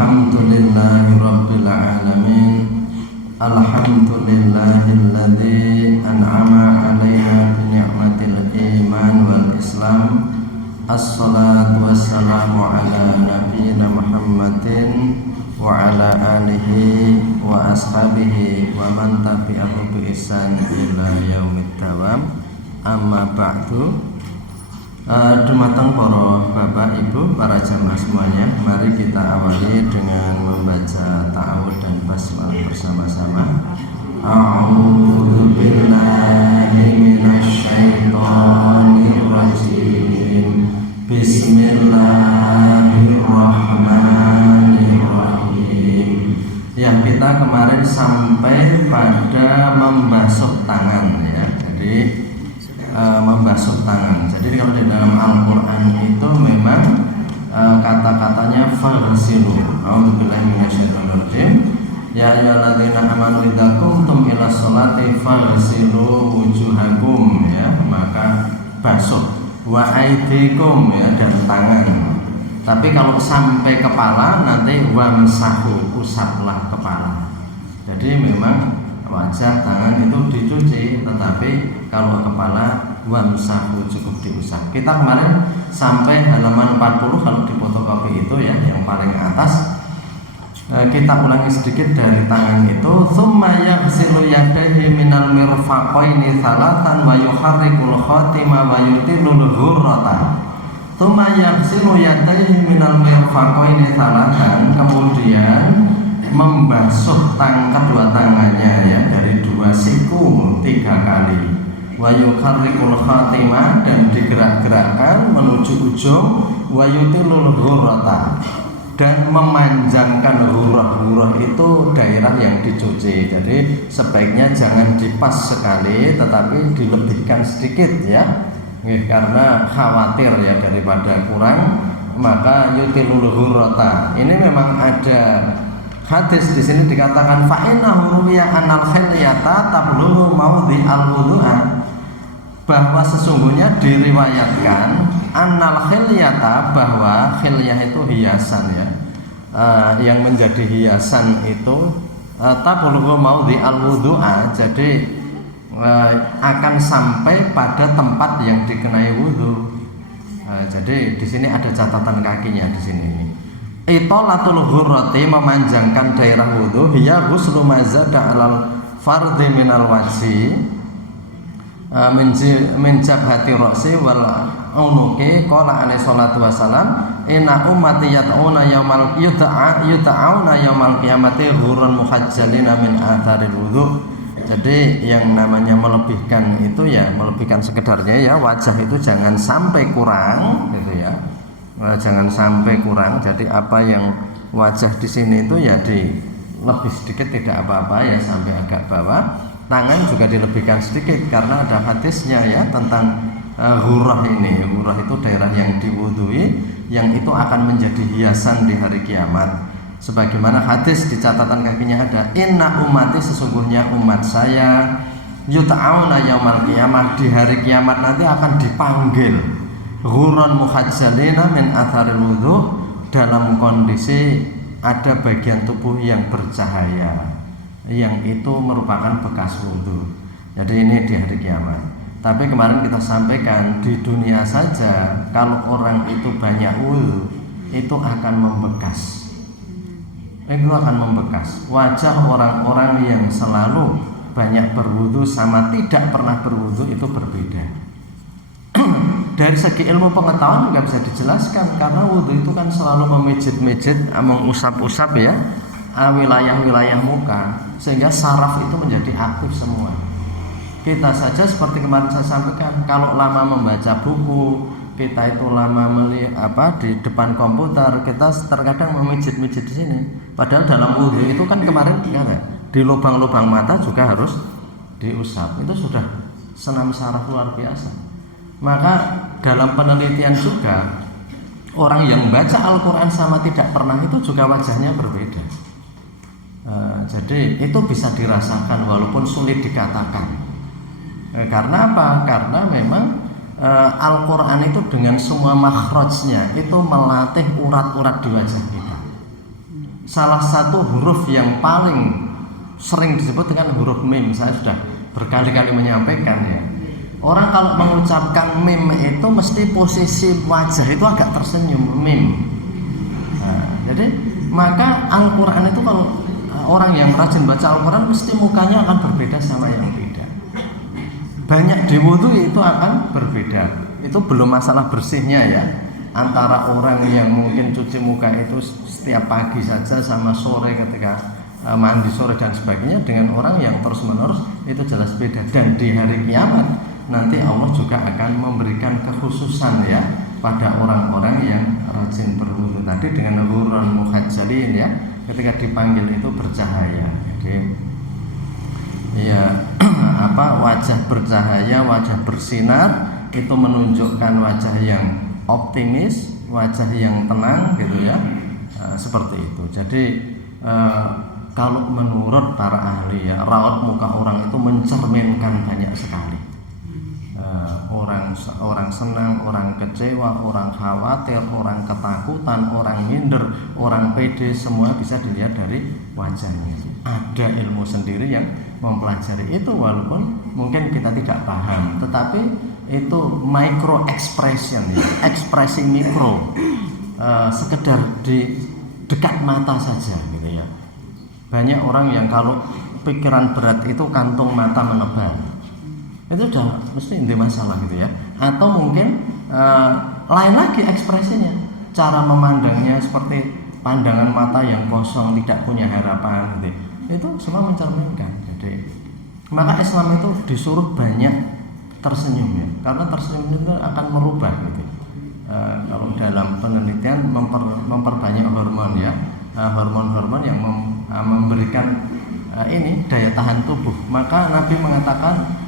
Alhamdulillahi Rabbil Alamin. Alhamdulillahilladzi an'ama alaina bi ni'matil iman wal islam. Assalatu wassalamu ala nabiyyina Muhammadin wa ala alihi wa ashabihi wa man tabi'ahu bi ihsan ila yaumid dawam. Amma ba'du. Dumateng para bapak ibu, para jamaah semuanya, mari kita awali dengan membaca ta'awudz dan basmalah bersama-sama. A'udzu billahi minasy syaithanir rajim. Bismillahirrahmanirrahim. Yang kita kemarin sampai pada membasuh tangan ya. Jadi membasuh tangan. Jadi kalau di dalam Al-Quran itu memang kata-katanya faghsilu. A'udzubillahi minasyaitonirrajim. Ya ayyuhalladzina amanu idza qumtum ila sholati faghsilu wujuhakum ya, maka basuh wa aydikum ya, dan tangan. Tapi kalau sampai kepala nanti wamsahu, usaplah kepala. Jadi memang wajah, tangan itu dicuci, tetapi kalau kepala wamsahu cukup diusap. Kita kemarin sampai halaman 40 kalau di fotokopi itu ya, yang paling atas. Kita ulangi sedikit dari tangan itu. Tsumma yaghsilu yadayhi minal mirfaqaini tsalatan wa yuharrikul khatima wa yutilul ghurrata. Tsumma yaghsilu yadayhi minal mirfaqaini tsalatan, kemudian membasuh kedua tangannya ya, dari dua siku 3 kali. Wa yuharrikul khatima, dan digerak-gerakkan menuju ujung. Wa yutilul ghurrata, dan memanjangkan huruf-huruf itu daerah yang dicuci. Jadi sebaiknya jangan dipas sekali, tetapi dilebihkan sedikit ya, karena khawatir ya daripada kurang. Maka yutilul hurrata ini memang ada hadis di sini dikatakan fa innahu ruwiya anal khilyata tablughu mawdi al-wudhu'a, bahwa sesungguhnya diriwayatkan annal khilyata, bahwa khilyah itu hiasan ya, yang menjadi hiasan itu tablughu mawdi al-wudhu'a, jadi akan sampai pada tempat yang dikenai wudhu. Jadi di sini ada catatan kakinya di sini. Itolatul ghurrati, memanjangkan daerah wudhu, hiya ghuslu mazada alal fardhi minal wajhi min jabhati ra'si wal unuki. Qala alaihi salatu wassalam inna ummati yad'una yaumal yud'auna yaumal qiyamati ghurran muhajjalina min atharil wudhu. Jadi yang namanya melebihkan itu ya, melebihkan sekedarnya ya, wajah itu jangan sampai kurang gitu ya. Jangan sampai kurang. Jadi apa yang wajah di sini itu ya di lebih sedikit, tidak apa-apa ya, sampai agak bawah. Tangan juga dilebihkan sedikit karena ada hadisnya ya tentang ghurrah ini. Ghurrah itu daerah yang diwudhui, yang itu akan menjadi hiasan di hari kiamat. Sebagaimana hadis di catatan kakinya ada, inna ummati, sesungguhnya umat saya, yuta'auna yaumal qiyamah, di hari kiamat nanti akan dipanggil ghurran muhajjalina min atharil wudhu, dalam kondisi ada bagian tubuh yang bercahaya, yang itu merupakan bekas wudhu. Jadi ini di hari kiamat. Tapi kemarin kita sampaikan di dunia saja, kalau orang itu banyak wudhu, itu akan membekas. Itu akan membekas. Wajah orang-orang yang selalu banyak berwudhu sama tidak pernah berwudhu itu berbeda. Dari segi ilmu pengetahuan nggak bisa dijelaskan, karena wudhu itu kan selalu memijit-mijit, mengusap-usap ya wilayah-wilayah muka, sehingga saraf itu menjadi aktif semua. Kita saja seperti kemarin saya sampaikan, kalau lama membaca buku, kita itu lama melihat di depan komputer, kita terkadang memijit-mijit di sini. Padahal dalam wudhu itu kan kemarin ya, di lubang-lubang mata juga harus diusap. Itu sudah senam saraf luar biasa. Maka dalam penelitian juga, orang yang baca Al-Quran sama tidak pernah itu juga wajahnya berbeda. Jadi itu bisa dirasakan walaupun sulit dikatakan. Karena apa? Karena memang Al-Quran itu dengan semua makhrajnya itu melatih urat-urat di wajah kita. salah satu huruf yang paling sering disebut dengan huruf mim. Saya sudah berkali-kali menyampaikan ya. Orang kalau mengucapkan mim itu mesti posisi wajah itu agak tersenyum, mim. Nah, jadi maka Al-Quran itu kalau orang yang rajin baca Al-Quran mesti mukanya akan berbeda sama yang tidak. Banyak di wudhu itu akan berbeda. Itu belum masalah bersihnya ya. Antara orang yang mungkin cuci muka itu setiap pagi saja sama sore ketika mandi sore dan sebagainya, dengan orang yang terus menerus itu jelas beda. Dan di hari kiamat nanti Allah juga akan memberikan kekhususan ya pada orang-orang yang rajin berwudu tadi dengan ghurran muhajjalin ya, ketika dipanggil itu bercahaya. Jadi ya wajah bercahaya, wajah bersinar itu menunjukkan wajah yang optimis, wajah yang tenang gitu ya, seperti itu. Jadi kalau menurut para ahli ya, raut muka orang itu mencerminkan banyak sekali. Orang senang, orang kecewa, orang khawatir, orang ketakutan, orang minder, orang pede, semua bisa dilihat dari wajahnya. Ada ilmu sendiri yang mempelajari itu, walaupun mungkin kita tidak paham, tetapi itu micro expression ya, ekspresi mikro, sekedar di dekat mata saja gitu ya. Banyak orang yang kalau pikiran berat itu kantung mata menebal, itu udah mesti inti masalah gitu ya. Atau mungkin lain lagi ekspresinya, cara memandangnya seperti pandangan mata yang kosong, tidak punya harapan gitu. Itu semua mencerminkan. Jadi maka Islam itu disuruh banyak tersenyum ya, karena tersenyum itu akan merubah gitu. Kalau dalam penelitian memperbanyak hormon ya, hormon-hormon yang memberikan ini daya tahan tubuh. Maka Nabi mengatakan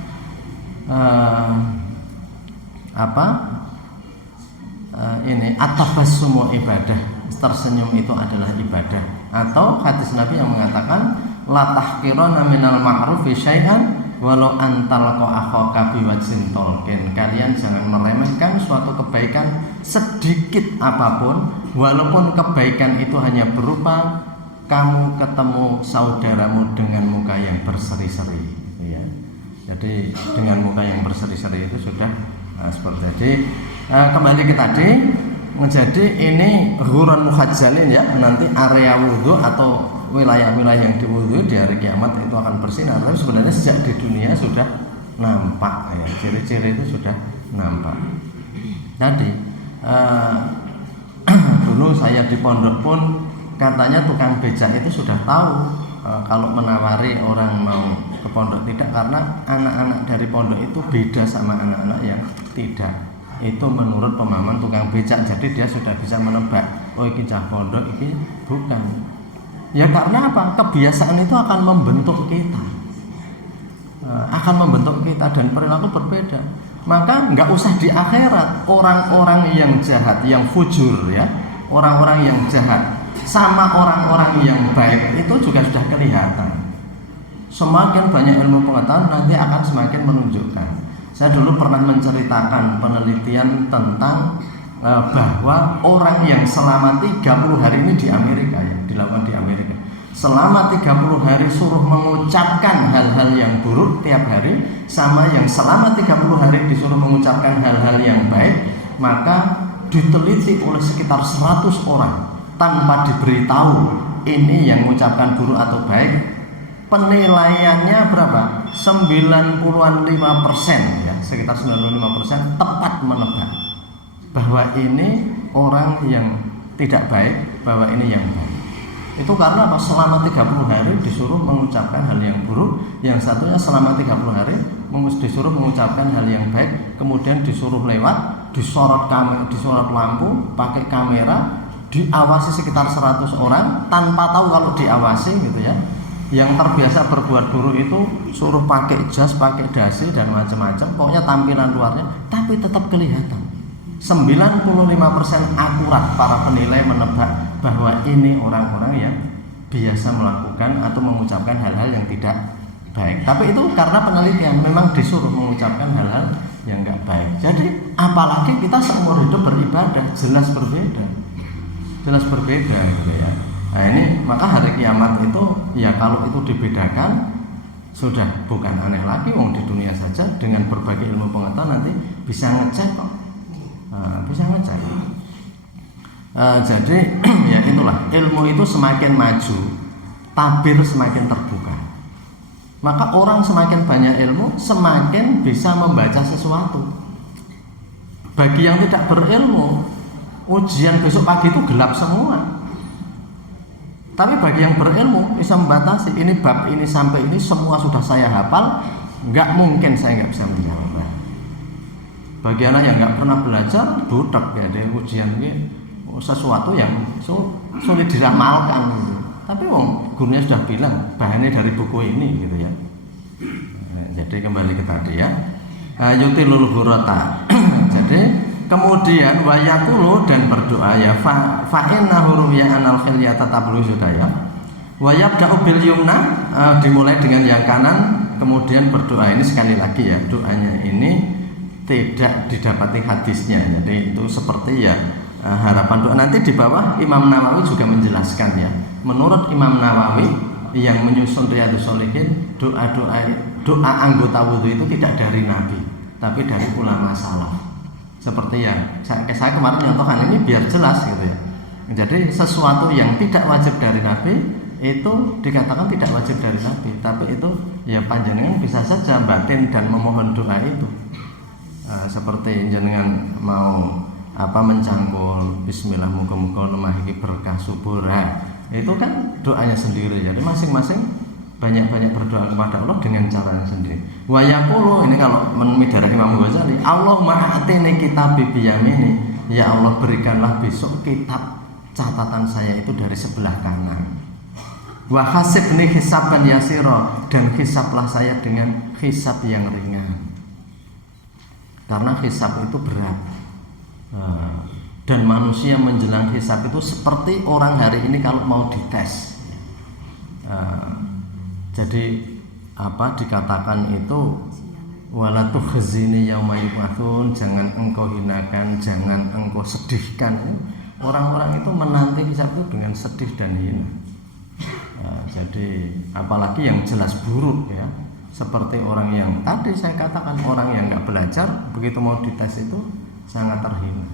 ini at-tabassumu ibadah, tersenyum itu adalah ibadah. Atau hadis Nabi yang mengatakan la tahqirana minal ma'rufi syai'an walau antalqa akhaka biwajhin talqin. Kalian jangan meremehkan suatu kebaikan sedikit apapun, walaupun kebaikan itu hanya berupa kamu ketemu saudaramu dengan muka yang berseri-seri ya. Jadi dengan muka yang berseri-seri itu sudah seperti jadi. Kembali ke tadi, menjadi ini ghurran muhajjalin ya, nanti area wudhu atau wilayah-wilayah yang diwudhu di hari kiamat itu akan bersinar. Tapi sebenarnya sejak di dunia sudah nampak ya, ciri-ciri itu sudah nampak. Tadi dulu saya di pondok pun katanya tukang becak itu sudah tahu kalau menawari orang mau ke pondok tidak, karena anak-anak dari pondok itu beda sama anak-anak yang tidak. Itu menurut pemahaman tukang becak. Jadi dia sudah bisa menebak, oh ini cah pondok, ini bukan. Ya karena apa? Kebiasaan itu akan membentuk kita, dan perilaku berbeda. Maka nggak usah di akhirat, orang-orang yang jahat, yang fujur ya, orang-orang yang jahat sama orang-orang yang baik itu juga sudah kelihatan. Semakin banyak ilmu pengetahuan nanti akan semakin menunjukkan. Saya dulu pernah menceritakan penelitian tentang bahwa orang yang selama 30 hari ini di Amerika ya, dilakukan di Amerika. Selama 30 hari suruh mengucapkan hal-hal yang buruk tiap hari, sama yang selama 30 hari disuruh mengucapkan hal-hal yang baik, maka diteliti oleh sekitar 100 orang tanpa diberitahu ini yang mengucapkan buruk atau baik. Penilaiannya berapa? 95% ya, sekitar 95% tepat menebak bahwa ini orang yang tidak baik, bahwa ini yang baik. Itu karena apa? Selama 30 hari disuruh mengucapkan hal yang buruk, yang satunya selama 30 hari disuruh mengucapkan hal yang baik, kemudian disuruh lewat, disorot lampu, pakai kamera, diawasi sekitar 100 orang tanpa tahu kalau diawasi gitu ya. Yang terbiasa berbuat buruk itu suruh pakai jas, pakai dasi dan macam-macam, pokoknya tampilan luarnya, tapi tetap kelihatan. 95% akurat para penilai menebak bahwa ini orang-orang yang biasa melakukan atau mengucapkan hal-hal yang tidak baik. Tapi itu karena penelitian, memang disuruh mengucapkan hal-hal yang enggak baik. Jadi apalagi kita seumur hidup beribadah, jelas berbeda gitu ya. Nah ini maka hari kiamat itu ya kalau itu dibedakan sudah bukan aneh lagi, wong di dunia saja dengan berbagai ilmu pengetahuan nanti bisa ngecek kok, bisa ngecek. Jadi ya itulah, ilmu itu semakin maju, tabir semakin terbuka. Maka orang semakin banyak ilmu, semakin bisa membaca sesuatu. Bagi yang tidak berilmu, ujian besok pagi itu gelap semua. Tapi bagi yang berilmu bisa membatasi, ini bab ini sampai ini semua sudah saya hafal, nggak mungkin saya nggak bisa menjawab. Bagi anak yang nggak pernah belajar, budak ya, dia ujian ini sesuatu yang sulit diramalkan gitu. Tapi gurunya sudah bilang bahannya dari buku ini gitu ya. Jadi kembali ke tadi ya, yutilul hurata. Jadi kemudian wayakulu dan berdoa ya fa innahu ruwiya anal khilyata tablu sudah ya. Wayabda'u bil yumna, dimulai dengan yang kanan, kemudian berdoa. Ini sekali lagi ya, doanya ini tidak didapati hadisnya. Jadi itu seperti ya harapan doa. Nanti di bawah Imam Nawawi juga menjelaskan ya. Menurut Imam Nawawi yang menyusun Riyadhus Shalihin, doa anggota wudhu itu tidak dari Nabi, tapi dari ulama salaf. Seperti yang saya kemarin nyontohkan ini biar jelas gitu ya. Jadi sesuatu yang tidak wajib dari Nabi itu dikatakan tidak wajib dari Nabi, tapi itu ya panjenengan bisa saja batin dan memohon doa itu. Seperti jenengan mau mencangkul bismillah muga-muga lemah iki berkah subur, itu kan doanya sendiri. Jadi masing-masing banyak-banyak berdoa kepada Allah dengan caranya sendiri. Wa yaqulu, ini kalau menurut Imam Ghazali, Allahumma atini kitabi biyamini, ya Allah berikanlah besok kitab catatan saya itu dari sebelah kanan. Wa hasibni hisaban yasira, dan hisablah saya dengan hisab yang ringan. Karena hisab itu berat. Dan manusia menjelang hisab itu seperti orang hari ini kalau mau dites. Jadi dikatakan itu wala tukhzini yauma yub'atsun, jangan engkau hinakan, jangan engkau sedihkan. Orang-orang itu menanti hisab itu dengan sedih dan hina. Jadi apalagi yang jelas buruk ya, seperti orang yang tadi saya katakan, orang yang nggak belajar begitu mau dites itu sangat terhina.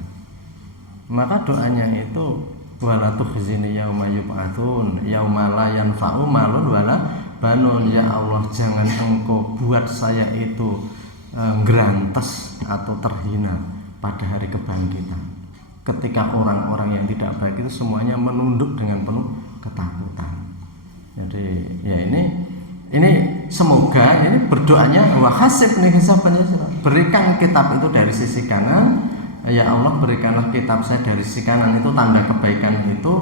Maka doanya itu wala tukhzini yauma yub'atsun yauma la yanfa'u malun wala banun, ya Allah jangan engkau buat saya itu ngrantes atau terhina pada hari kebangkitan, ketika orang-orang yang tidak baik itu semuanya menunduk dengan penuh ketakutan. Jadi ya ini semoga ini berdoanya wa hasibni hisaban yasira, berikan kitab itu dari sisi kanan, ya Allah berikanlah kitab saya dari sisi kanan. Itu tanda kebaikan itu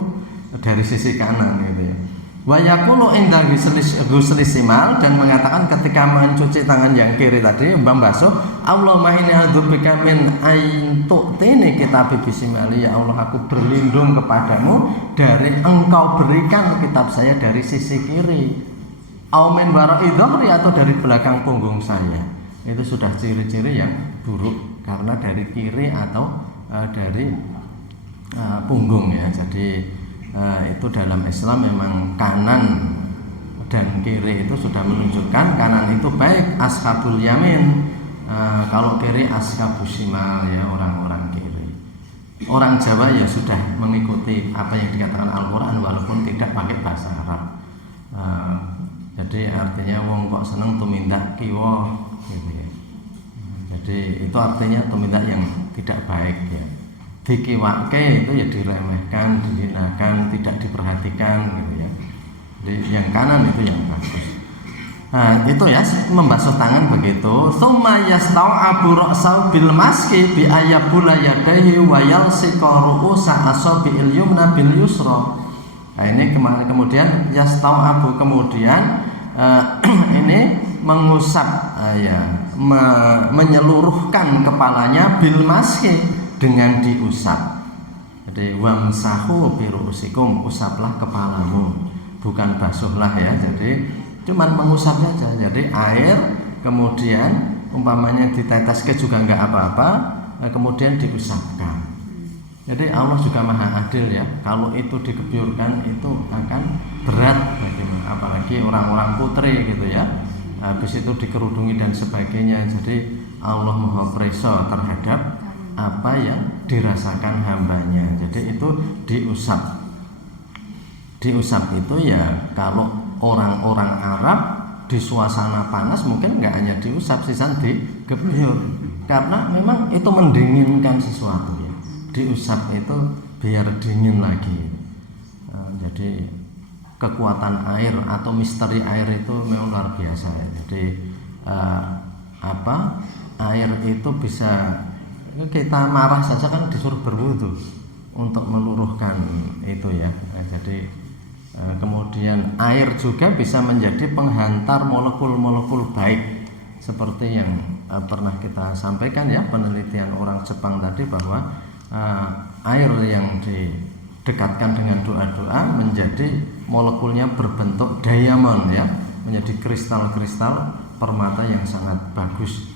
dari sisi kanan gitu ya. Wa yaqulu inda ghusli simal, dan mengatakan ketika mencuci tangan yang kiri tadi membasuh, Allahumma inni a'udzubika min aitu'tini kitabi bisimali, ya Allah aku berlindung kepadamu dari engkau berikan kitab saya dari sisi kiri, au min wara'i dhahri, atau dari belakang punggung saya. Itu sudah ciri-ciri yang buruk karena dari kiri atau dari punggung ya. Jadi itu dalam Islam memang kanan dan kiri itu sudah menunjukkan kanan itu baik ashabul yamin, kalau kiri ashabus shimal ya, orang-orang kiri. Orang Jawa ya sudah mengikuti apa yang dikatakan Al-Quran walaupun tidak pakai bahasa Arab. Jadi artinya wong kok seneng tumindak kiwa gitu ya. Jadi itu artinya tumindak yang tidak baik ya. Dikiwake itu ya diremehkan, dihinakan, tidak diperhatikan gitu ya. Jadi yang kanan itu yang bagus. Nah, itu ya membasuh tangan begitu. Tsumma yasta'abu ra'sahu bil maski bi ayyabula yadayhi wa yalsiqa ru'usa asabi'il yumna bil yusra. Nah, ini kemudian yasta'abu, kemudian ini mengusap menyeluruhkan kepalanya bil maski, dengan diusap. Jadi wamsahu birusikum, usaplah kepalamu, bukan basuhlah ya. Jadi cuman mengusap saja. Jadi air kemudian umpamanya diteteske juga enggak apa-apa, kemudian diusapkan. Jadi Allah juga maha adil ya. Kalau itu dikebyurkan itu akan berat bagaimana, apalagi orang-orang putri gitu ya. Habis itu dikerudungi dan sebagainya. Jadi Allah maha preso terhadap apa yang dirasakan hambanya. Jadi itu diusap. Diusap itu ya kalau orang-orang Arab di suasana panas mungkin nggak hanya diusap, sisan digebyur. Karena memang itu mendinginkan sesuatu ya. Diusap itu biar dingin lagi. Jadi kekuatan air atau misteri air itu memang luar biasa ya. Jadi air itu bisa, kita marah saja kan disuruh berwudu untuk meluruhkan itu ya. Jadi kemudian air juga bisa menjadi penghantar molekul-molekul baik, seperti yang pernah kita sampaikan ya, penelitian orang Jepang tadi bahwa air yang didekatkan dengan doa-doa menjadi molekulnya berbentuk diamond ya, menjadi kristal-kristal permata yang sangat bagus,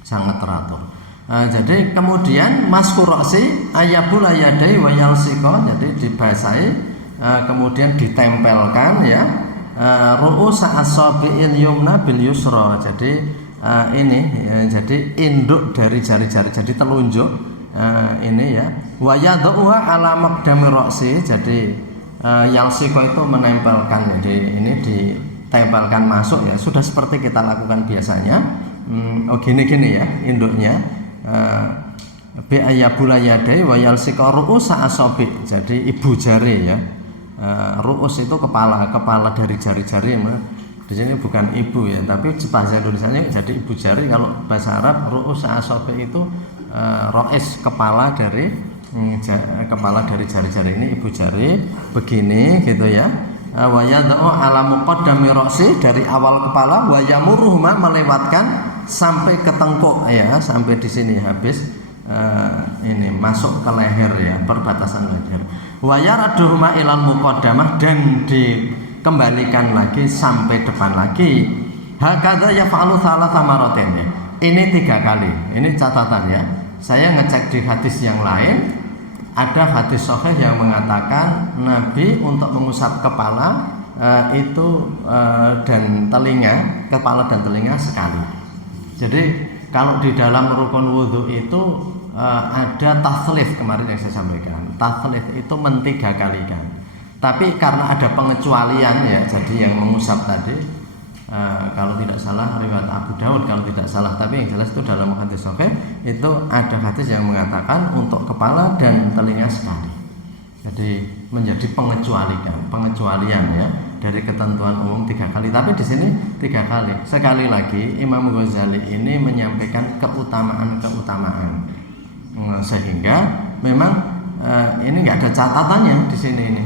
sangat teratur. Jadi kemudian maskuroksi ayabul ayadai wayalsiko, jadi dibasahi, kemudian ditempelkan ya, ru'usa asabi'il yumna bil yusra. Jadi ini jadi induk dari jari-jari, jadi telunjuk ini ya, wayadhuha ala maqdami ra'si. Jadi yalsiko itu menempelkan, jadi ini ditempelkan masuk ya, sudah seperti kita lakukan biasanya. Gini ya induknya, bi ayabula yadai wa yalsiko ru'usa asabi. Jadi ibu jari ya, ru'us itu kepala dari jari-jari. Di sini bukan ibu ya, tapi bahasa Indonesianya jadi ibu jari. Kalau bahasa Arab ru'usa asabi itu ro'es, kepala dari jari-jari ini, ibu jari begini gitu ya. Wa yad'u ala muqaddami ra'si, dari awal kepala, wa yamuruhuma, melewatkan sampai ke tengkuk ya, sampai di sini habis ini masuk ke leher ya, perbatasan leher. Wa yaraduhuma ilal muqaddamah, dan dikembalikan lagi sampai depan lagi. Hakadha yaf'alu thalatha maratin ya. Ini 3 kali. Ini catatan ya. Saya ngecek di hadis yang lain, ada hadis sahih yang mengatakan Nabi untuk mengusap kepala dan telinga, kepala dan telinga sekali. Jadi kalau di dalam rukun wudhu itu ada tathlith kemarin yang saya sampaikan. Tathlith itu men-3 kalikan. Tapi karena ada pengecualian ya, jadi yang mengusap tadi kalau tidak salah riwayat Abu Daud kalau tidak salah, tapi yang jelas itu dalam hadis sahih itu ada hadis yang mengatakan untuk kepala dan telinga sekali. Jadi menjadi pengecualian ya, dari ketentuan umum 3 kali. Tapi di sini 3 kali. Sekali lagi Imam Ghazali ini menyampaikan keutamaan sehingga memang ini nggak ada catatannya di sini ini.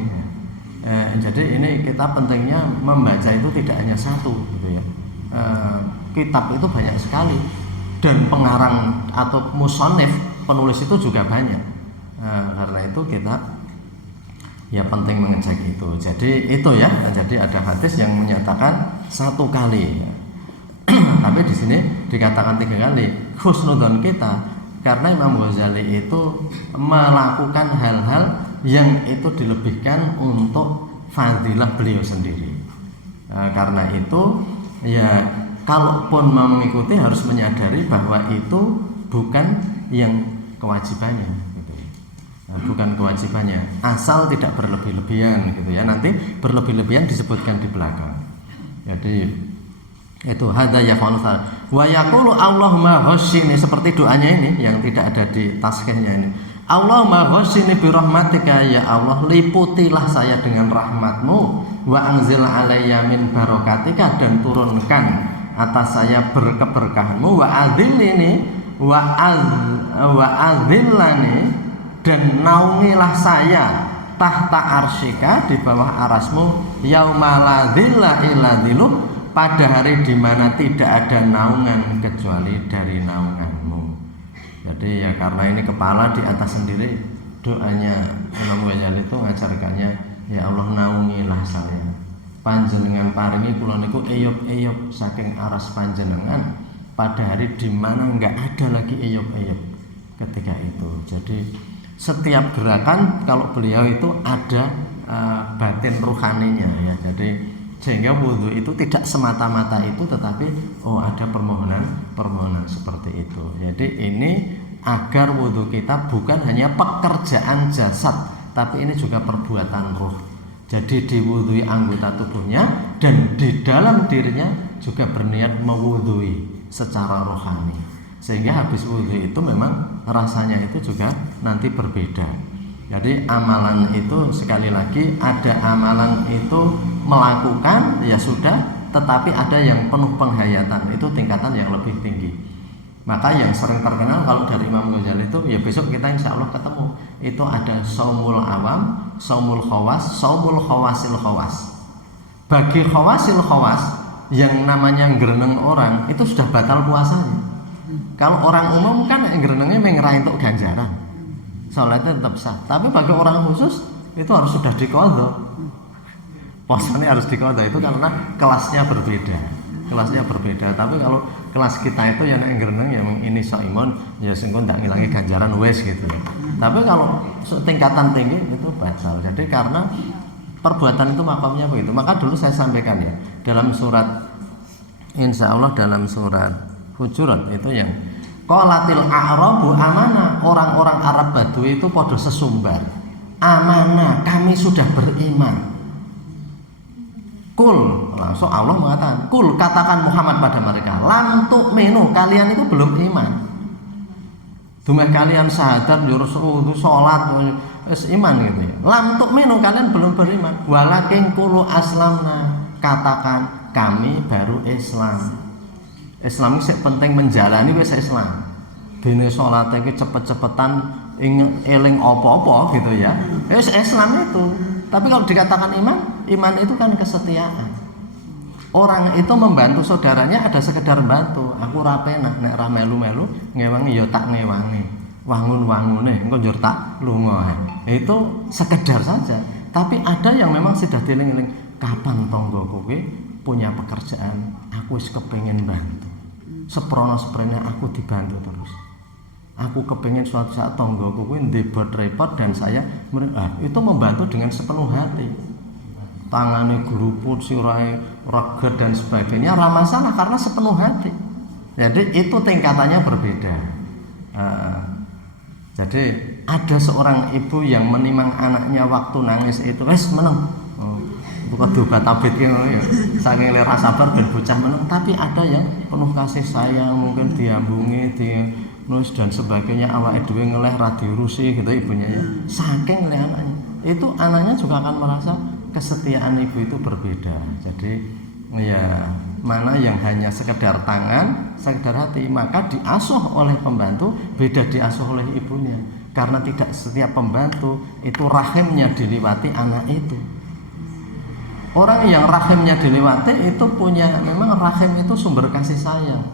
Jadi ini kita pentingnya membaca itu tidak hanya satu gitu ya. Kitab itu banyak sekali, dan pengarang atau musonif, penulis itu juga banyak. Karena itu kita ya penting mengecek itu. Jadi itu ya. Jadi ada hadis yang menyatakan 1 kali. Tapi di sini dikatakan 3 kali. Husnudon kita, karena Imam Ghazali itu melakukan hal-hal yang itu dilebihkan untuk fadilah beliau sendiri. Karena itu ya, kalaupun mau mengikuti harus menyadari bahwa itu bukan yang kewajibannya gitu. Bukan kewajibannya, asal tidak berlebih-lebihan gitu ya. Nanti berlebih-lebihan disebutkan di belakang. Jadi itu hadza yaf'alu wa yaqulu Allahumma ghasyini, seperti doanya ini yang tidak ada di taskhihnya ini. Allahumma ghasyini bi rahmatika, ya Allah liputilah saya dengan rahmatmu, wa anzil alayya min barakatika, dan turunkan atas saya berkeberkahanmu, wa adzilni wa adzillani, dan naungilah saya tahta arsyika, di bawah arasmu, yauma la dzilla illa dzilluh, pada hari di mana tidak ada naungan kecuali dari naunganmu. Jadi ya karena ini kepala di atas sendiri, doanya Imam Ghazali itu ngajarkannya, ya Allah naungilah saya, panjenengan paringi kula niku eyop-eyop saking aras panjenengan pada hari di mana enggak ada lagi eyop-eyop ketika itu. Jadi setiap gerakan kalau beliau itu ada batin ruhaninya ya. Jadi sehingga wudhu itu tidak semata-mata itu, tetapi ada permohonan seperti itu. Jadi ini agar wudhu kita bukan hanya pekerjaan jasad, tapi ini juga perbuatan ruh. Jadi diwudhui anggota tubuhnya dan di dalam dirinya juga berniat mewudhui secara rohani. Sehingga habis wudhu itu memang rasanya itu juga nanti berbeda. Jadi amalan itu sekali lagi ada amalan itu melakukan ya sudah, tetapi ada yang penuh penghayatan, itu tingkatan yang lebih tinggi. Maka yang sering terkenal kalau dari Imam Ghazali itu ya besok kita insya Allah ketemu, itu ada saumul awam, saumul khawas, saumul khawasil khawas. Bagi khawasil khawas yang namanya ngreneng orang itu sudah batal puasanya. Kalau orang umum kan ngrenengnya mengerai untuk ganjaran, sholatnya tetap sah. Tapi bagi orang khusus itu harus sudah diqadha. Puasanya harus diqadha itu karena kelasnya berbeda. Tapi kalau kelas kita itu yang ngreneng yang ini saimun ya singkon ndak ngilangi ganjaran wes gitu. Tapi kalau tingkatan tinggi itu batal. Jadi karena perbuatan itu makamnya begitu. Maka dulu saya sampaikan ya dalam surat, insya Allah dalam surat Hujurat itu yang qalatil a'rabu amana, orang-orang Arab Badui itu podo sesumbar. Amanah, kami sudah beriman. Kul, langsung Allah mengatakan, kul, katakan Muhammad pada mereka, lam tu'minu, kalian itu belum iman. Dumeh kalian syahadat, yursu'udu, sholat, iman gitu ya. Lam tu'minu, kalian belum beriman. Walakin kulu aslamna, katakan kami baru Islam. Islam ini penting menjalani wis Islam. Dene sholat iki cepet-cepetan eling apa-apa gitu ya. Wis Islam itu. Tapi kalau dikatakan iman itu kan kesetiaan. Orang itu membantu saudaranya ada sekedar bantu. Aku ra penak nek ra melu-melu ngewangi ya tak ngewangi. Wangun-wangune engko njur tak lunga. Itu sekedar saja. Tapi ada yang memang sudah dieling-eling, kapan tonggo kowe punya pekerjaan, aku wis kepengin bantu. Seprono-seprene aku dibantu terus. Aku kepingin suatu saat tonggoku kuwi ndebot repot dan saya itu membantu dengan sepenuh hati. Tangane geruput, sirahe reget dan sebagainya ora masalah karena sepenuh hati. Jadi itu tingkatannya berbeda. Jadi ada seorang ibu yang menimang anaknya waktu nangis itu wis meneng. Bukan dobat tabit ngono ya. Saking ora sabar ben bocah meneng, tapi ada yang penuh kasih sayang, mungkin diambungi, nus dan sebagainya, awake dhewe ngeleh ra diurusi gitu ibunya ya. Saking ngeleh anaknya. Itu anaknya juga akan merasa kesetiaan ibu itu berbeda. Jadi ya mana yang hanya sekedar tangan, sekedar hati, maka diasuh oleh pembantu beda diasuh oleh ibunya. Karena tidak setiap pembantu itu rahimnya diliwati anak itu. Orang yang rahimnya dilewati itu punya, memang rahim itu sumber kasih sayang.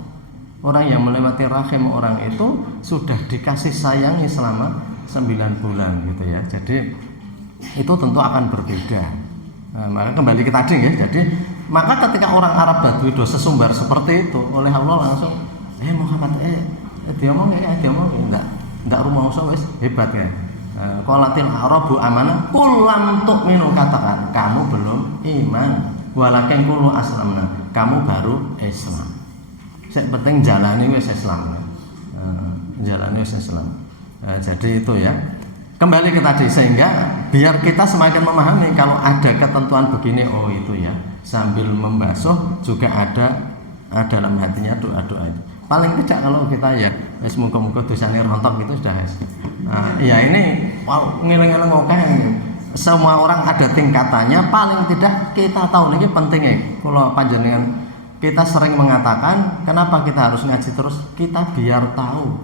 Orang yang melewati rahim orang itu sudah dikasih sayangi selama 9 bulan gitu ya. Jadi itu tentu akan berbeda. Nah, maka kembali ke tadi ya. Jadi maka ketika orang Arab Badui do sesumbar seperti itu oleh Allah langsung Muhammad diomong enggak rumah usah wis hebat ya. Qalatil a'rabu amanah qul lam tu'minu, katakan kamu belum iman, walakin qulu aslamna, kamu baru Islam. Sing penting jalani wis Islam. Jalani wis Islam. Jadi itu ya. Kembali ke tadi sehingga biar kita semakin memahami kalau ada ketentuan begini, itu ya. Sambil membasuh juga ada dalam hatinya doa-doa itu. Paling tidak kalau kita ya semoga-moga dosane rontok gitu sudah ya ini ngiling-ngiling oke. Semua orang ada tingkatannya, paling tidak kita tahu ini pentingnya. Kalau panjenengan kita sering mengatakan kenapa kita harus ngaji terus, kita biar tahu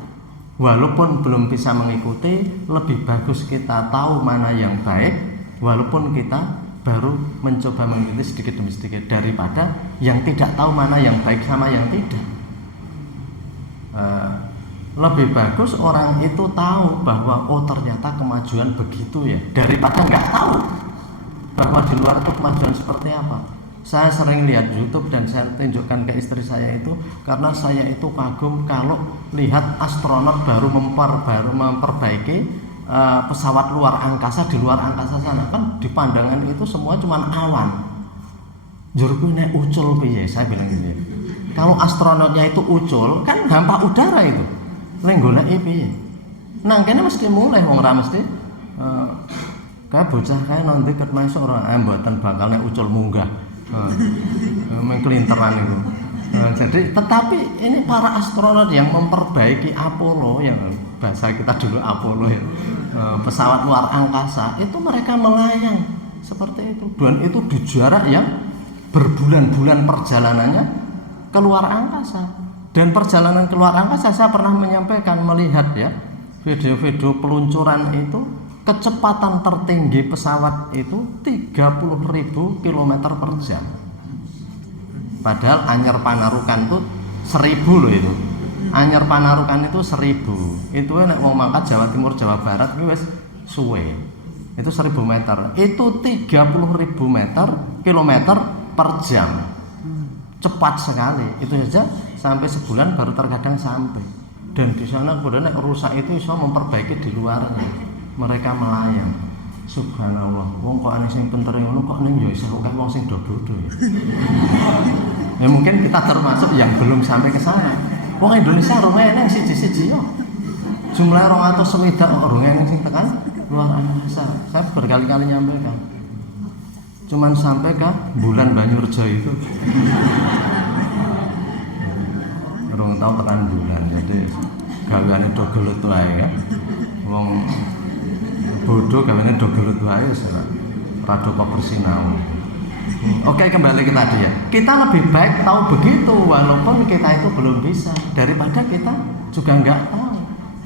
walaupun belum bisa mengikuti, lebih bagus kita tahu mana yang baik walaupun kita baru mencoba mengikuti sedikit demi sedikit daripada yang tidak tahu mana yang baik sama yang tidak. Lebih bagus orang itu tahu bahwa ternyata kemajuan begitu ya daripada nggak tahu bahwa di luar itu kemajuan seperti apa. Saya sering lihat YouTube dan saya tunjukkan ke istri saya itu karena saya itu kagum kalau lihat astronot baru memperbaiki pesawat luar angkasa di luar angkasa sana kan di pandangan itu semua cuma awan. Njur kuwi nek ucul piye? Saya bilang gitu. Kalau astronotnya itu ucul kan hampa udara itu. Lek goleki piye? Nang kene mesti mulai wong ra mesti kayak bocah kayak nanti ket masuk ora mboten bakal nek ucul munggah. Mengkelinteran itu. Jadi tetapi ini para astronot yang memperbaiki Apollo yang bahasa kita dulu Apollo ya, pesawat luar angkasa itu mereka melayang seperti itu dan itu di jarak yang berbulan-bulan perjalanannya ke luar angkasa. Dan perjalanan ke luar angkasa saya pernah menyampaikan melihat ya video-video peluncuran itu kecepatan tertinggi pesawat itu 30.000 km per jam. Padahal Anyar Panarukan itu 1000 loh itu. Anyar Panarukan itu 1000. Itu nek wong mangkat Jawa Timur Jawa Barat kuwi wis suwe. Itu 1000 meter. Itu 30.000 kilometer per jam. Cepat sekali. Itu saja sampai sebulan baru terkadang sampai. Dan di sana kemudian nek rusak itu bisa memperbaiki di luarnya. Mereka melayang. Subhanallah, wong kok ana sing pinter ngono kok ning yo iso kok wong sing do bodho ya. Ya mungkin kita termasuk yang belum sampai ke sana. Wong Indonesia rumene siji-siji yo. Jumlah 260 orang yang sing tekan luar angkasa. Saya berkali-kali nyampaikan. Cuman sampai ke bulan Banyurjo itu. Orang tahu tekan bulan, jadi gaweane do gelut wae kan. Wong bodoh gaweane do gelut wae wis rada kok bersinau. Oke, kembali ke tadi ya. Kita lebih baik tahu begitu walaupun kita itu belum bisa daripada kita juga enggak tahu.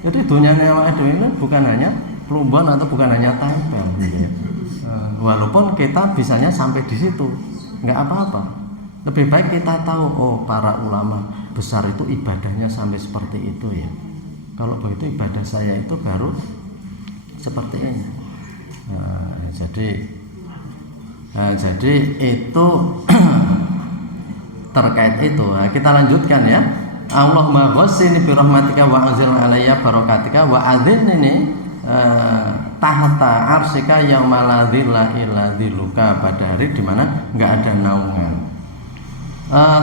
Jadi dunianya awake dhewe ini bukan hanya Plumbon atau bukan hanya tempel gitu ya. Walaupun kita bisanya sampai di situ, enggak apa-apa. Lebih baik kita tahu oh para ulama besar itu ibadahnya sampai seperti itu ya. Kalau begitu ibadah saya itu baru seperti ini. Jadi itu terkait itu. Kita lanjutkan ya. Allahumma ghassini bi rahmatika wa anzil alayya barakatika wa adzin ini tahta arsika yauma la dzilla illa dzilluka, pada hari di mana enggak ada naungan.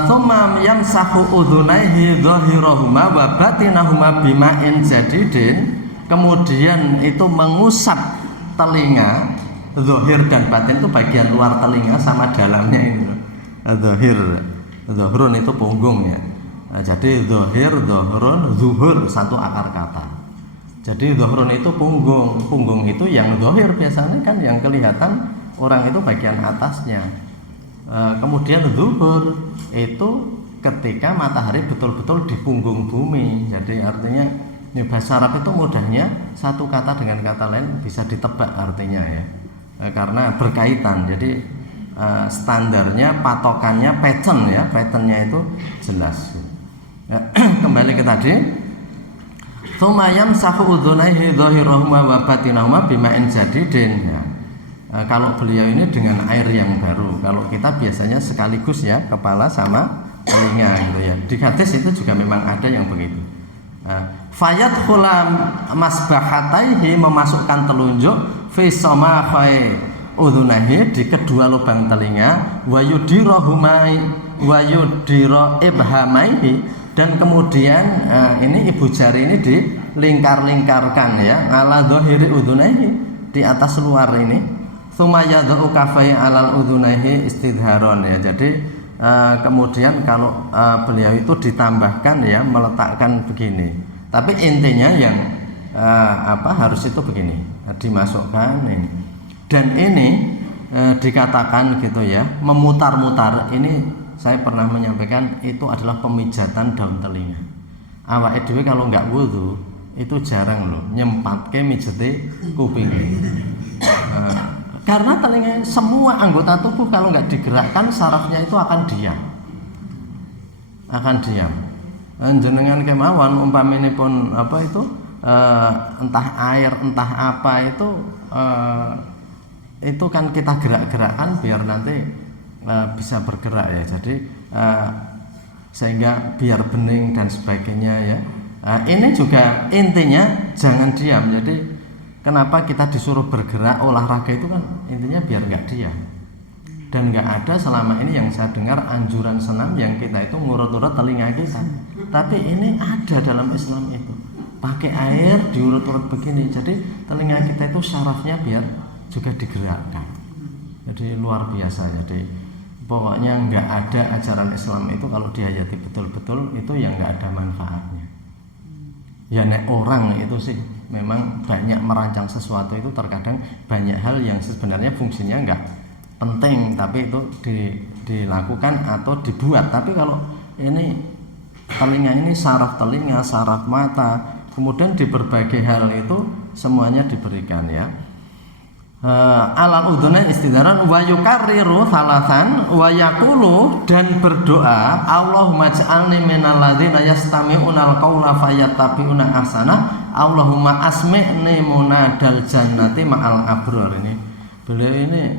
Tsumma yamsahu udhunaihi dhahirahuma wa batinahuma bima'in jadidin. Kemudian itu mengusap telinga, zahir dan batin itu bagian luar telinga sama dalamnya ini. Zahirun itu punggung ya. Jadi zahir, zahrun, zuhur satu akar kata. Jadi zahrun itu punggung itu yang zahir biasanya kan yang kelihatan orang itu bagian atasnya. Kemudian zuhur itu ketika matahari betul-betul di punggung bumi. Jadi artinya ini bahasa Arab itu mudahnya satu kata dengan kata lain bisa ditebak artinya ya, karena berkaitan. Jadi standarnya, patokannya, pattern ya, patternnya itu jelas. Kembali ke tadi. Tsumma yamsahu udhunaihi dhahirahuma wa batinahuma bima'in jadidin ya. Kalau beliau ini dengan air yang baru. Kalau kita biasanya sekaligus ya kepala sama telinga gitu ya. Di hadis itu juga memang ada yang begitu. Fayat khulam masbahataihi, memasukkan telunjuk fi samakhai udhunahi, di kedua lubang telinga, wa yudirahumai wa yudira ibhamaihi, dan kemudian ini ibu jari ini dilingkar-lingkarkan ya, ala dhahiri udhunahi, di atas luar ini. Tsumma yadhu kafai alal udhunahi istidharon ya. Jadi kemudian kalau beliau itu ditambahkan ya, meletakkan begini. Tapi intinya yang harus itu begini, dimasukkan ini. Dan ini dikatakan gitu ya, memutar-mutar. Ini saya pernah menyampaikan itu adalah pemijatan daun telinga. Awake dhewe kalau nggak wudu itu jarang loh nyempatke mijete kuping. Karena telinga, semua anggota tubuh kalau nggak digerakkan sarafnya itu akan diam. Jenengan kemawon umpaminipun apa itu entah air entah apa itu kan kita gerak-gerakkan biar nanti bisa bergerak ya. Jadi sehingga biar bening dan sebagainya ya. Ini juga intinya jangan diam. Jadi Kenapa kita disuruh bergerak olahraga itu kan intinya biar nggak diam. Dan nggak ada selama ini yang saya dengar anjuran senam yang kita itu ngurut-urut telinga kita. Tapi ini ada dalam Islam itu. Pakai air diurut-urut begini. Jadi telinga kita itu syarafnya biar juga digerakkan. Jadi luar biasa. Jadi pokoknya nggak ada ajaran Islam itu kalau dihayati betul-betul itu yang nggak ada manfaatnya. Ya nek orang itu sih memang banyak merancang sesuatu itu terkadang banyak hal yang sebenarnya fungsinya nggak penting tapi itu dilakukan atau dibuat. Tapi kalau ini telinga ini saraf telinga, saraf mata, kemudian di berbagai hal itu semuanya diberikan ya. Alal udunain istidaran wa yukarriru thalathan wa yaqulu dan berdoa Allahumma ij'alni minal ladzina yastami'unal qaula fayattabi'una ahsana Allahumma asmi'ni munadal jannati ma'al abrar. Ini beliau ini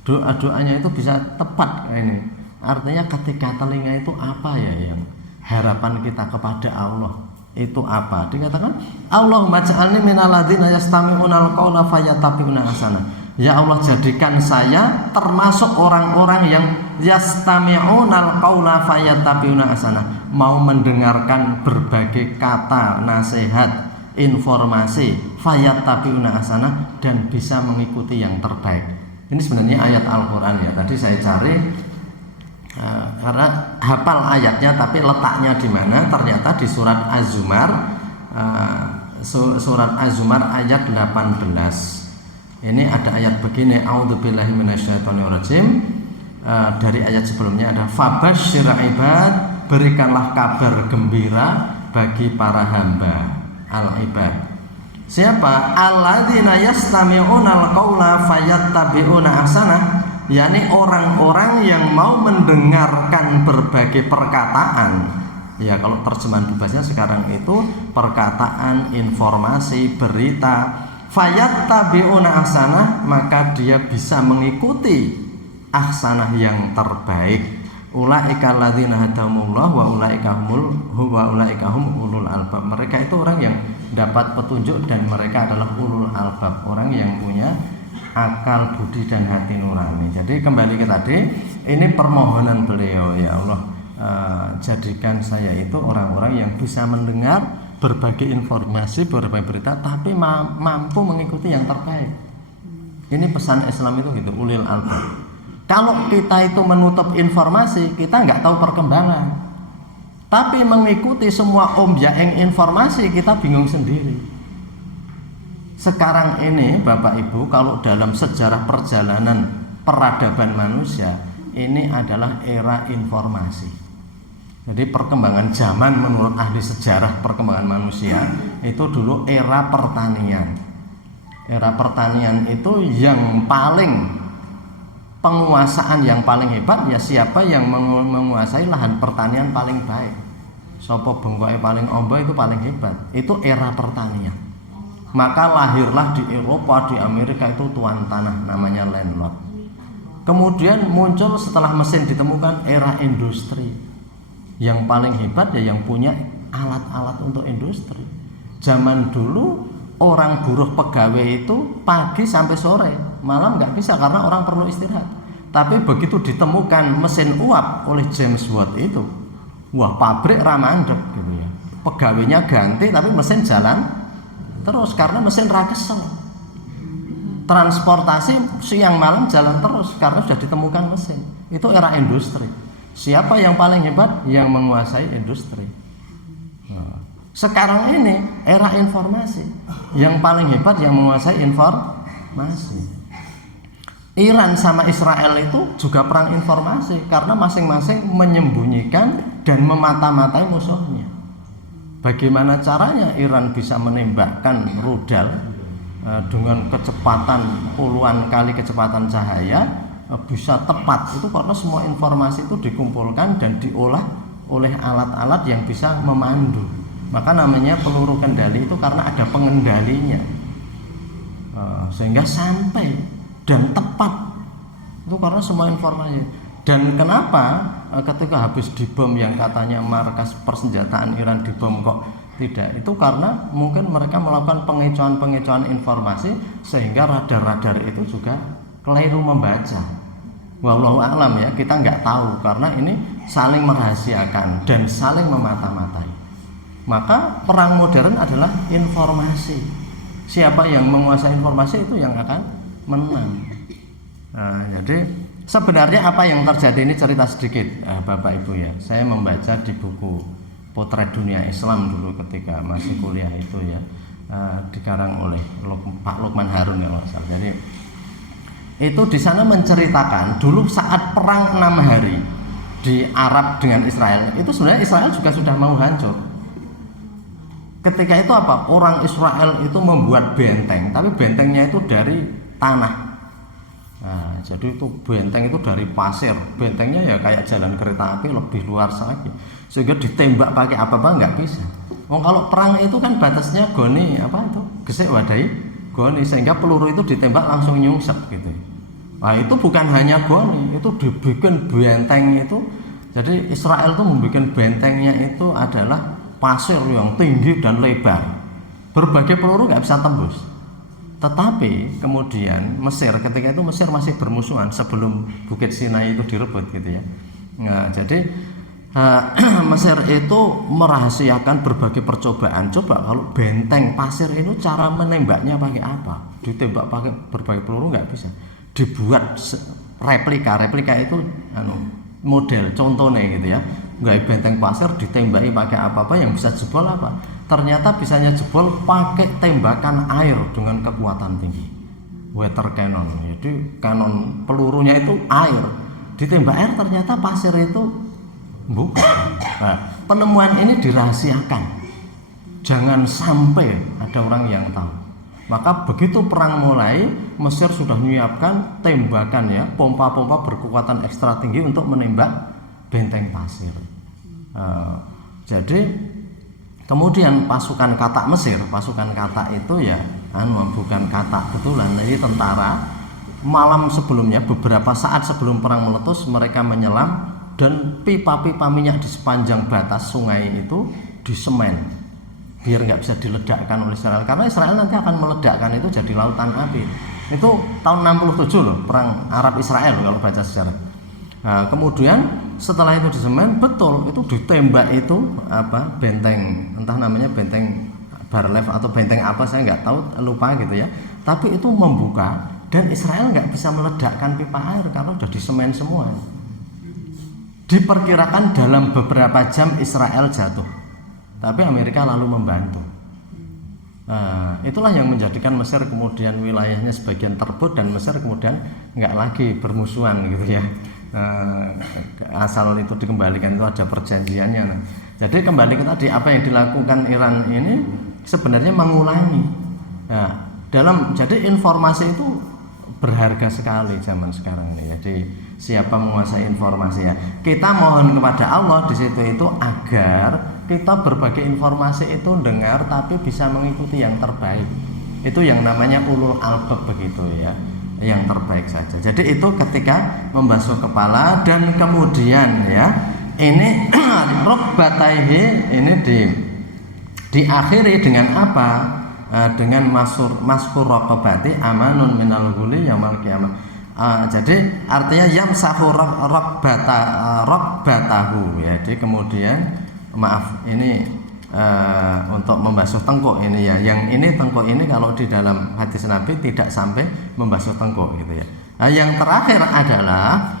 doa-doanya itu bisa tepat ini. Artinya ketika telinga itu apa ya yang harapan kita kepada Allah itu apa? Dikatakan Allahumma ja'alni minal ladzina yastami'unal qaula fayattabi'una ahsana. Ya Allah, jadikan saya termasuk orang-orang yang yastami'unal qaula fayattabi'una ahsana, mau mendengarkan berbagai kata, nasihat, informasi, fayattabi'una ahsana, dan bisa mengikuti yang terbaik. Ini sebenarnya ayat Al-Qur'an ya. Tadi saya cari karena hafal ayatnya tapi letaknya di mana? Ternyata di surat Az-Zumar, surat Az-Zumar ayat 18. Ini ada ayat begini, a'udzubillahi minasyaitonirrajim. Dari ayat sebelumnya ada fabasyir ibad, berikanlah kabar gembira bagi para hamba al-ibad. Siapa? Alladzina yastami'unal qaula fayattabi'una ahsana, yakni orang-orang yang mau mendengarkan berbagai perkataan. Ya kalau terjemahan bebasnya sekarang itu perkataan, informasi, berita. Fayattabi'una ahsanah, maka dia bisa mengikuti ahsanah yang terbaik. Ulaika alladzina hadahumullah wa ulaika hum ulul albab. Mereka itu orang yang dapat petunjuk dan mereka adalah ulul albab, orang yang punya akal, budi dan hati nurani. Jadi kembali ke tadi, ini permohonan beliau, ya Allah, jadikan saya itu orang-orang yang bisa mendengar berbagai informasi, berbagai berita, tapi mampu mengikuti yang terbaik. Ini pesan Islam itu gitu, ulil albab. Kalau kita itu menutup informasi, kita nggak tahu perkembangan. Tapi mengikuti semua omjaeng informasi, kita bingung sendiri. Sekarang ini Bapak Ibu, kalau dalam sejarah perjalanan peradaban manusia, ini adalah era informasi. Jadi perkembangan zaman menurut ahli sejarah perkembangan manusia itu dulu era pertanian. Era pertanian itu yang paling penguasaan yang paling hebat ya siapa yang menguasai lahan pertanian paling baik. Sopo bengkoke paling ombo itu paling hebat. Itu era pertanian. Maka lahirlah di Eropa, di Amerika itu tuan tanah namanya landlord. Kemudian muncul setelah mesin ditemukan era industri. Yang paling hebat ya yang punya alat-alat untuk industri. Zaman dulu orang buruh pegawai itu pagi sampai sore, malam nggak bisa karena orang perlu istirahat. Tapi begitu ditemukan mesin uap oleh James Watt itu, wah pabrik ramandek gitu ya. Pegawainya ganti tapi mesin jalan terus karena mesin rakesel. Transportasi siang malam jalan terus karena sudah ditemukan mesin. Itu era industri. Siapa yang paling hebat? Yang menguasai industri. Nah, sekarang ini era informasi. Yang paling hebat yang menguasai informasi. Iran sama Israel itu juga perang informasi karena masing-masing menyembunyikan dan memata-matai musuhnya. Bagaimana caranya Iran bisa menembakkan rudal dengan kecepatan puluhan kali kecepatan cahaya bisa tepat, itu karena semua informasi itu dikumpulkan dan diolah oleh alat-alat yang bisa memandu. Maka namanya peluru kendali itu karena ada pengendalinya, sehingga sampai dan tepat itu karena semua informasi. Dan kenapa ketika habis dibom yang katanya markas persenjataan Iran dibom kok Tidak, itu karena mungkin mereka melakukan pengecohan informasi sehingga radar-radar itu juga keliru membaca. Wallahu a'lam ya, kita nggak tahu karena ini saling merahasiakan dan saling memata-matai. Maka perang modern adalah informasi. Siapa yang menguasai informasi itu yang akan menang. Nah, jadi sebenarnya apa yang terjadi ini cerita sedikit, Bapak Ibu ya. Saya membaca di buku Potret Dunia Islam dulu ketika masih kuliah itu ya, dikarang oleh Pak Lukman Harun ya Mas. Jadi itu di sana menceritakan dulu saat perang 6 hari di Arab dengan Israel, itu sebenarnya Israel juga sudah mau hancur. Ketika itu apa? Orang Israel itu membuat benteng, tapi bentengnya itu dari tanah. Nah, jadi itu benteng itu dari pasir, bentengnya ya kayak jalan kereta api lebih luas lagi, sehingga ditembak pakai apa-apa nggak bisa. Kalau perang itu kan batasnya goni apa itu gesek wadai goni, sehingga peluru itu ditembak langsung nyungsep gitu. Nah itu bukan hanya goni, itu dibikin benteng itu. Jadi Israel itu membuat bentengnya itu adalah pasir yang tinggi dan lebar, berbagai peluru nggak bisa tembus. Tetapi kemudian Mesir, ketika itu Mesir masih bermusuhan sebelum Bukit Sinai itu direbut gitu ya. Nah, jadi Mesir itu merahasiakan berbagai percobaan. Coba kalau benteng pasir itu cara menembaknya pakai apa? Ditembak pakai berbagai peluru nggak bisa. Dibuat replika itu model contohnya gitu ya. Nggak benteng pasir ditembaki pakai apa-apa yang bisa jebol apa? Ternyata bisanya jebol pakai tembakan air dengan kekuatan tinggi, water cannon. Jadi kanon pelurunya itu air, ditembak air ternyata pasir itu bukan. Nah, penemuan ini dirahasiakan, jangan sampai ada orang yang tahu. Maka begitu perang mulai, Mesir sudah menyiapkan tembakan ya, pompa-pompa berkekuatan ekstra tinggi untuk menembak benteng pasir. Jadi kemudian pasukan Katak Mesir, pasukan Katak itu ya bukan Katak betulan, jadi tentara. Malam sebelumnya, beberapa saat sebelum perang meletus, mereka menyelam dan pipa-pipa minyak di sepanjang batas sungai itu disemen biar nggak bisa diledakkan oleh Israel, karena Israel nanti akan meledakkan itu jadi lautan api. Itu tahun 67 loh, perang Arab Israel kalau baca sejarah. Nah, kemudian setelah itu disemen, betul itu ditembak itu benteng, entah namanya benteng Barlev atau benteng apa saya nggak tahu, lupa gitu ya. Tapi itu membuka dan Israel nggak bisa meledakkan pipa air karena udah disemen semua. Diperkirakan dalam beberapa jam Israel jatuh, tapi Amerika lalu membantu. Itulah yang menjadikan Mesir kemudian wilayahnya sebagian terbut dan Mesir kemudian nggak lagi bermusuhan gitu ya. Asal itu dikembalikan itu ada perjanjiannya. Nah, jadi kembali ke tadi, apa yang dilakukan Iran ini sebenarnya mengulangi. Nah, jadi informasi itu berharga sekali zaman sekarang ini. Jadi siapa menguasai informasi ya, kita mohon kepada Allah di situ itu agar kita berbagai informasi itu dengar tapi bisa mengikuti yang terbaik. Itu yang namanya ulul albab begitu ya, yang terbaik saja. Jadi itu ketika membasuh kepala dan kemudian ya ini rokbataihi ini diakhiri dengan apa? Dengan maskur rokobati amanun minal ghuli yaumil qiyamah. Jadi artinya yamsahu rokbatahu ya. Jadi kemudian maaf ini untuk membasuh tengkuk ini ya. Yang ini tengkuk ini kalau di dalam hadis Nabi tidak sampai membasuh tengkuk gitu ya. Nah, yang terakhir adalah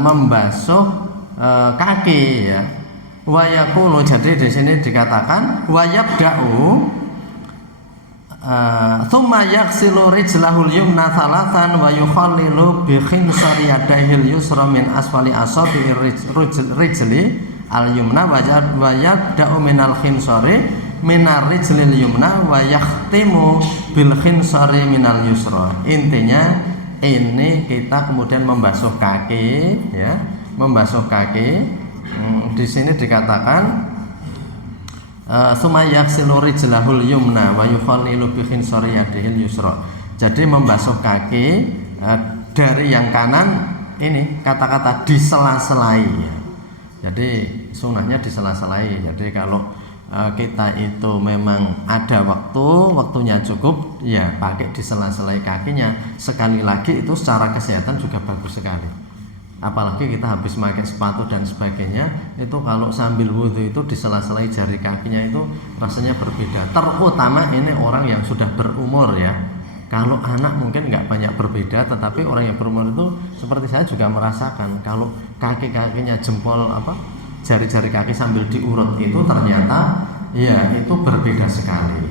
membasuh kaki ya. Wa yaqulu, jadi di sini dikatakan wa yabda'u thumma yaghsilu rijlahul yumna thalathan wa yukhallilu bi khinsari yadayhil yusra min asfali asabi'ir rijli al yumna wa yabda'u minal khinsari minar rijlil yumna wa yakhtimu bil khinsari minal yusra. Intinya ini kita kemudian membasuh kaki ya, membasuh kaki. Di sini dikatakan sumayaghsilu rijlahul yumna wa yukhallilu bi khinsari yadihil yusra. Jadi membasuh kaki dari yang kanan ini kata-kata disela-selai ya. Jadi sunahnya disela-selai. Jadi kalau kita itu memang ada waktunya cukup, ya pakai di sela-sela kakinya. Sekali lagi itu secara kesehatan juga bagus sekali. Apalagi kita habis pakai sepatu dan sebagainya, itu kalau sambil wudhu itu di sela-sela jari kakinya itu rasanya berbeda. Terutama ini orang yang sudah berumur ya. Kalau anak mungkin nggak banyak berbeda, tetapi orang yang berumur itu seperti saya juga merasakan kalau kaki-kakinya jempol jari-jari kaki sambil diurut itu ternyata ya itu berbeda sekali.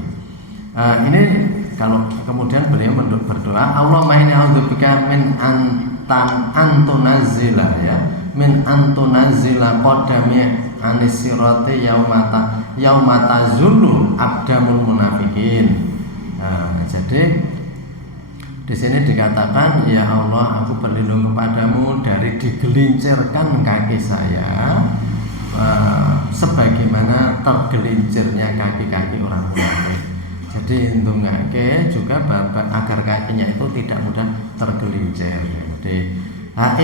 Ini kalau kemudian beliau berdoa, Allahumma inni a'udzubika min antunazila ya, min antunazila qadami anis sirati yaumata zulu abdamul munafikin. Jadi di sini dikatakan, ya Allah, aku berlindung kepadamu dari digelincirkan kaki saya sebagaimana tergelincirnya kaki-kaki orang munafik. Jadi ndongake juga agar kakinya itu tidak mudah tergelincir. Jadi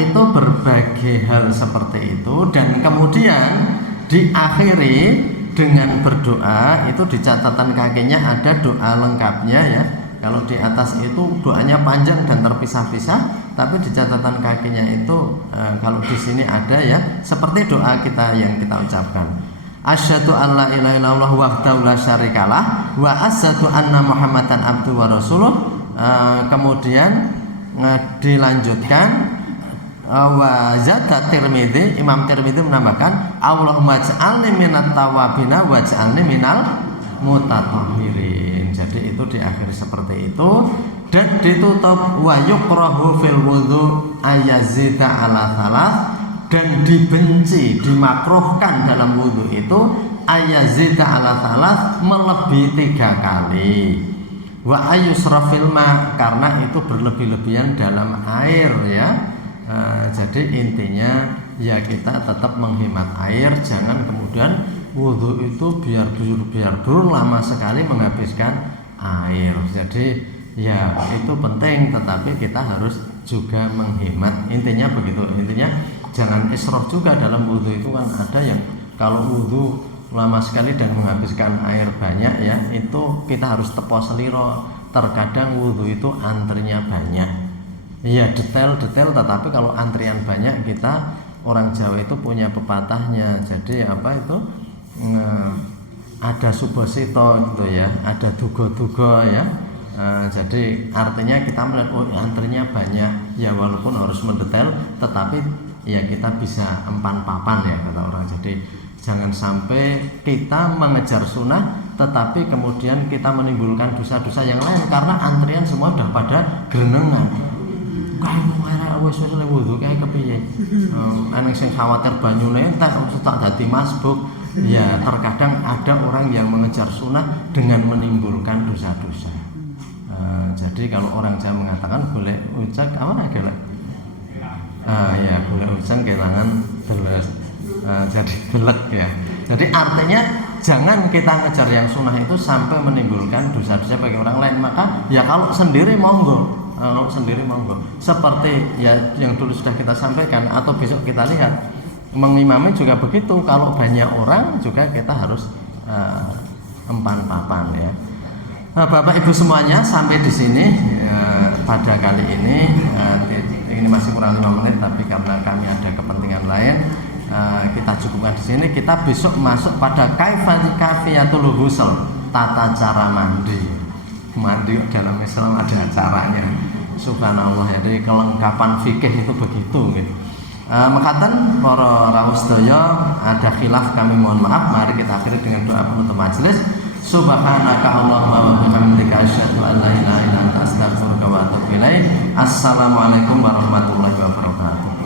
itu berbagai hal seperti itu, dan kemudian diakhiri dengan berdoa. Itu di catatan kakinya ada doa lengkapnya ya. Kalau di atas itu doanya panjang dan terpisah-pisah, tapi di catatan kakinya itu kalau di sini ada ya, seperti doa kita yang kita ucapkan. Asyhadu an la ilaha illallah wahdahu la syarikalah wa asyhadu anna Muhammadan abduhu wa rasuluh. Kemudian dilanjutkan wa zada Tirmidzi, Imam Tirmidzi menambahkan Allahumma ij'alni minat tawabina waj'alni minal mutatahhirin. Jadi itu diakhiri seperti itu, dan ditutup wa yukrahu fil wudhu ayazida ala thalas, dan dibenci, dimakruhkan dalam wudhu itu ayazida ala thalas, melebihi 3 kali. Wa ayusrafil ma, karena itu berlebih-lebihan dalam air ya. Jadi intinya ya kita tetap menghemat air, jangan kemudian wudhu itu biar dur lama sekali menghabiskan air. Jadi ya itu penting, tetapi kita harus juga menghemat. Intinya begitu. Intinya jangan israf juga dalam wudhu itu. Kan ada yang kalau wudhu lama sekali dan menghabiskan air banyak ya, itu kita harus tepo seliro. Terkadang wudhu itu antrinya banyak ya, detail, tetapi kalau antrian banyak, kita orang Jawa itu punya pepatahnya. Jadi ada subosito gitu ya, ada dugo-dugo ya. Jadi artinya kita melihat antrinya banyak ya, walaupun harus mendetail, tetapi ya kita bisa empan papan ya kata orang. Jadi jangan sampai kita mengejar sunnah tetapi kemudian kita menimbulkan dosa-dosa yang lain karena antrian semua udah pada gerenengan. Kae ngare wis wudu kae kepiye? Ana sing khawatir banyune entek tak dadi masbuk. Ya, terkadang ada orang yang mengejar sunnah dengan menimbulkan dosa-dosa. Jadi kalau orang Jawa mengatakan boleh ucap apa ya? Ya boleh ucap kelangan beles. Jadi belek ya. Jadi artinya jangan kita ngejar yang sunnah itu sampai menimbulkan dosa-dosa bagi orang lain. Maka ya kalau sendiri monggo. Seperti ya yang dulu sudah kita sampaikan atau besok kita lihat, mengimami juga begitu. Kalau banyak orang juga kita harus empan papan ya. Bapak Ibu semuanya, sampai di sini pada kali ini masih kurang 5 menit, tapi karena kami ada kepentingan lain, kita cukupkan di sini. Kita besok masuk pada kaifiyatul ghusl, tata cara mandi. Mandi dalam Islam ada caranya. Subhanallah, jadi kelengkapan fikih itu begitu gitu. Mekaten para rawuh sedaya, ada khilaf kami mohon maaf. Mari kita akhiri dengan doa penutup majelis. Subhanaka Allahumma wa bihamdika asyhadu an la ilaha illa anta astaghfiruka wa atubu ilaik. Assalamualaikum warahmatullahi wabarakatuh.